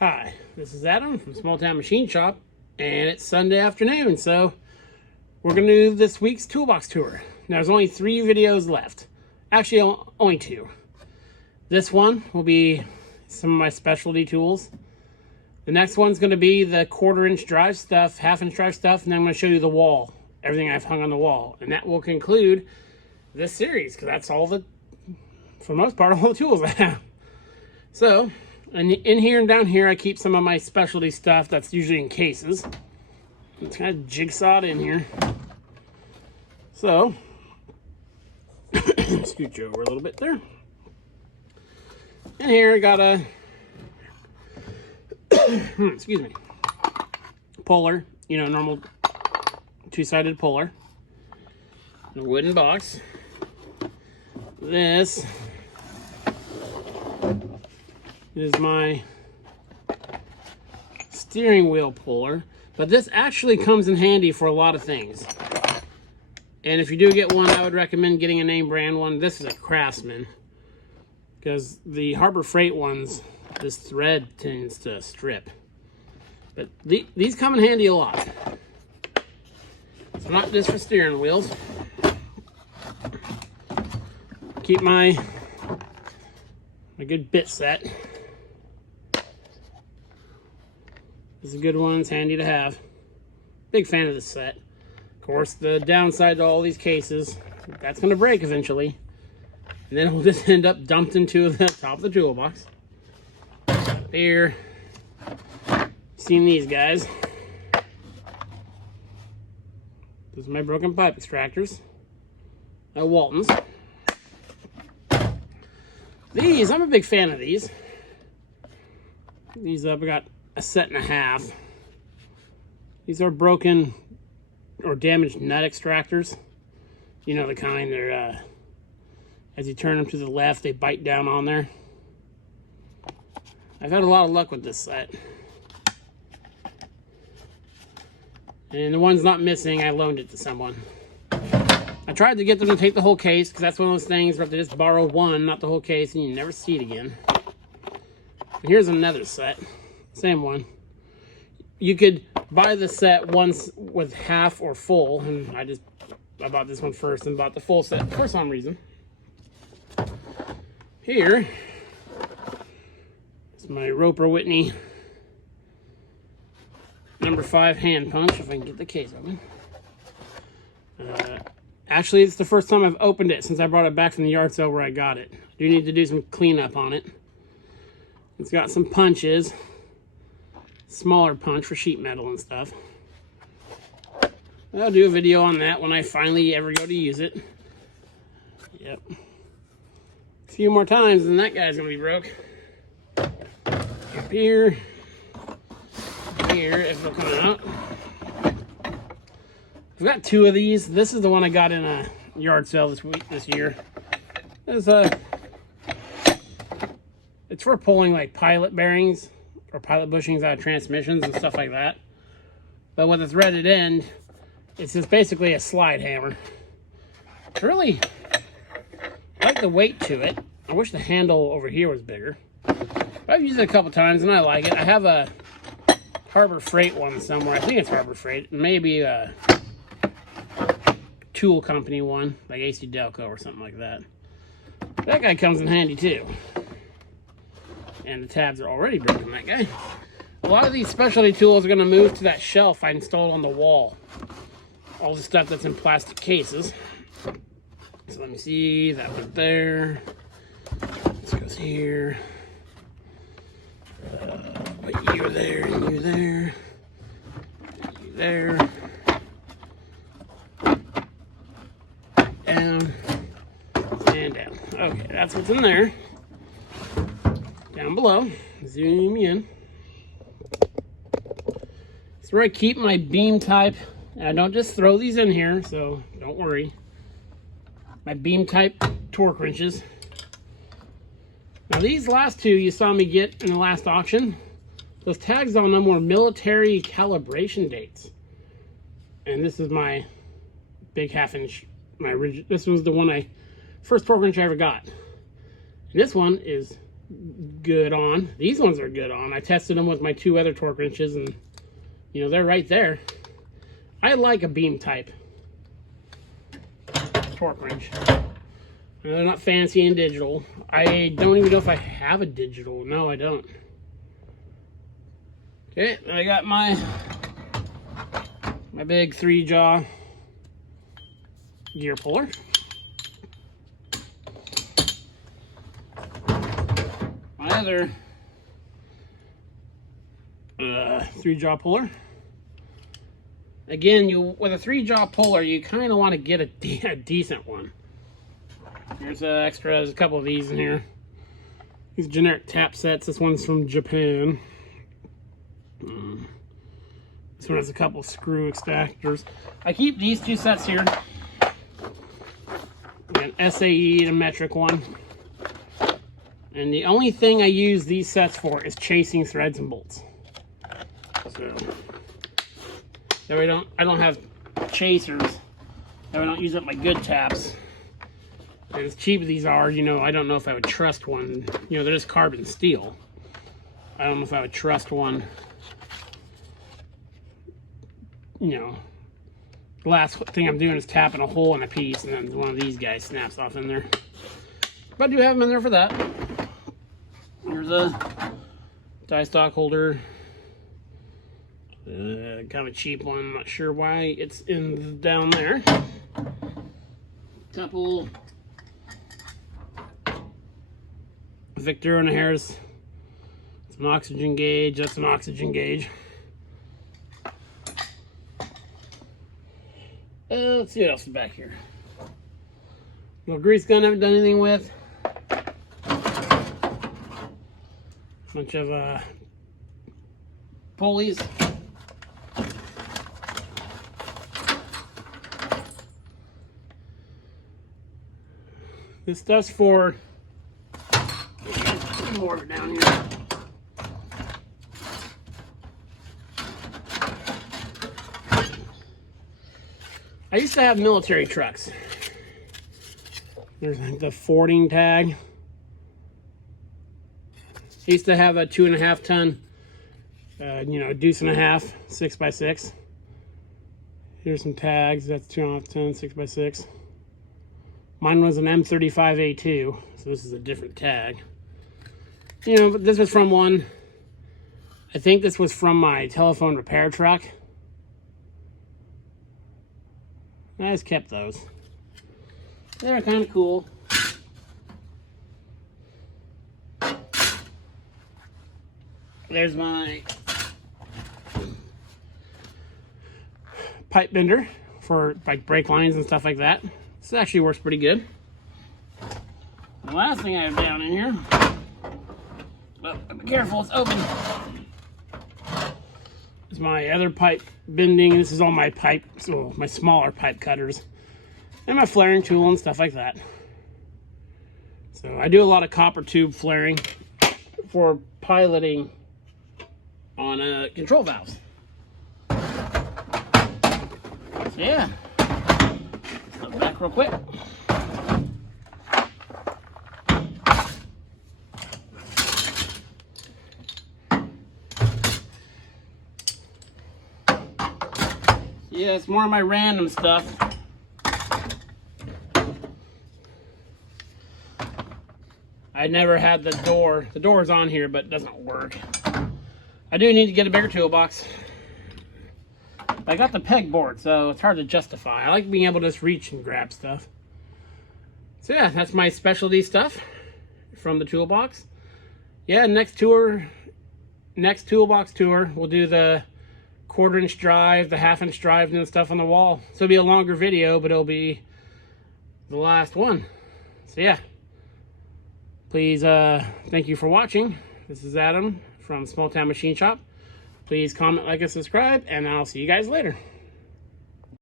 Hi, this is Adam from Small Town Machine Shop, and it's Sunday afternoon, so we're going to do this week's Toolbox tour. Now, there's only 3 videos left. Actually, only 2. This one will be some of my specialty tools. The next one's going to be the 1/4-inch drive stuff, 1/2-inch drive stuff, and then I'm going to show you the wall, everything I've hung on the wall. And that will conclude this series, because that's all the, for the most part, all the tools I have. So, and in here and down here, I keep some of my specialty stuff that's usually in cases. It's kind of jigsawed in here. So, scooch over a little bit there. And here I got a, excuse me, puller, you know, normal 2-sided puller. A wooden box. This is my steering wheel puller, but this actually comes in handy for a lot of things. And if you do get one, I would recommend getting a name brand one. This is a Craftsman, because the Harbor Freight ones, this thread tends to strip. But these come in handy a lot. So not just for steering wheels. Keep my good bit set. This is a good one, it's handy to have. Big fan of this set. Of course, the downside to all these cases, that's going to break eventually. And then it will just end up dumped into the top of the toolbox. Here, seen these guys. This is my broken pipe extractors. Waltons. These, I'm a big fan of these. These up, I got a 1.5 sets. These are broken or damaged nut extractors. You know the kind, they're, as you turn them to the left, they bite down on there. I've had a lot of luck with this set. And the one's not missing, I loaned it to someone. I tried to get them to take the whole case, because that's one of those things where if they just borrow one, not the whole case, and you never see it again. And here's another set. Same one. You could buy the set once with half or full, and I bought this one first and bought the full set for some reason. Here is my Roper Whitney number 5 hand punch, if I can get the case open. Actually, it's the first time I've opened it since I brought it back from the yard sale where I got it. I do need to do some cleanup on it. It's got some punches. Smaller punch for sheet metal and stuff. I'll do a video on that when I finally ever go to use it. Yep. A few more times and that guy's gonna be broke. Up here. Here, if it'll come out. I've got 2 of these. This is the one I got in a yard sale this year. It's for pulling like pilot bearings or pilot bushings out of transmissions and stuff like that. But with a threaded end, it's just basically a slide hammer. I really like the weight to it. I wish the handle over here was bigger. But I've used it a couple times and I like it. I have a Harbor Freight one somewhere. I think it's Harbor Freight. Maybe a tool company one, like AC Delco or something like that. That guy comes in handy too. And the tabs are already broken, that guy. A lot of these specialty tools are going to move to that shelf I installed on the wall. All the stuff that's in plastic cases. So let me see, that one there. This goes here. But you there, and you there. You there. Down. And down. Okay, that's what's in there. Down below, zoom in. It's where I keep my beam type, and I don't just throw these in here, so don't worry. My beam type torque wrenches. Now these last 2 you saw me get in the last auction, those tags on them were military calibration dates. And this is my big 1/2 inch, this was the one first torque wrench I ever got. And this one is good on. These ones are good on. I tested them with my 2 other torque wrenches, and you know, they're right there. I like a beam type torque wrench. They're not fancy and digital. I don't even know if I have a digital. No, I don't. Okay, I got my big 3-jaw gear puller. My other 3-jaw puller. Again, with a 3-jaw puller, you kind of want to get a decent one. Here's extras, a couple of these in here. These generic tap sets. This one's from Japan. This one has a couple of screw extractors. I keep these 2 sets here. An SAE and a metric one. And the only thing I use these sets for is chasing threads and bolts. So that way I don't have chasers. That way I don't use up my good taps. And as cheap as these are, you know, I don't know if I would trust one. You know, they're just carbon steel. I don't know if I would trust one. You know, the last thing I'm doing is tapping a hole in a piece, and then one of these guys snaps off in there. But I do have them in there for that. Here's a die stock holder. Kind of a cheap one. I'm not sure why it's down there. Couple Victor and a Harris. It's an oxygen gauge. That's an oxygen gauge. Let's see what else is back here. Little grease gun I haven't done anything with. Bunch of pulleys. This stuff's for more of it down here. I used to have military trucks. There's the fording tag. I used to have a 2.5 ton, you know, deuce and a half, 6x6. Here's some tags. That's 2.5 ton, 6x6. Mine was an M35A2, so this is a different tag. You know, but this was from one. I think this was from my telephone repair truck. I just kept those. They were kind of cool. There's my pipe bender for like brake lines and stuff like that. This actually works pretty good. The last thing I have down in here, but be careful, it's open. Is my other pipe bending. This is all my pipe, so my smaller pipe cutters, and my flaring tool and stuff like that. So I do a lot of copper tube flaring for piloting on control valves. So yeah, look back real quick. Yeah, it's more of my random stuff. I never had the door. The door's on here, but it doesn't work. I do need to get a bigger toolbox. I got the pegboard, so it's hard to justify. I like being able to just reach and grab stuff. So yeah, that's my specialty stuff from the toolbox. Yeah, next toolbox tour, we'll do the 1/4 inch drive, the 1/2 inch drive, and stuff on the wall. So it'll be a longer video, but it'll be the last one. So yeah, please thank you for watching. This is Adam from Small Town Machine Shop. Please comment, like, and subscribe, and I'll see you guys later.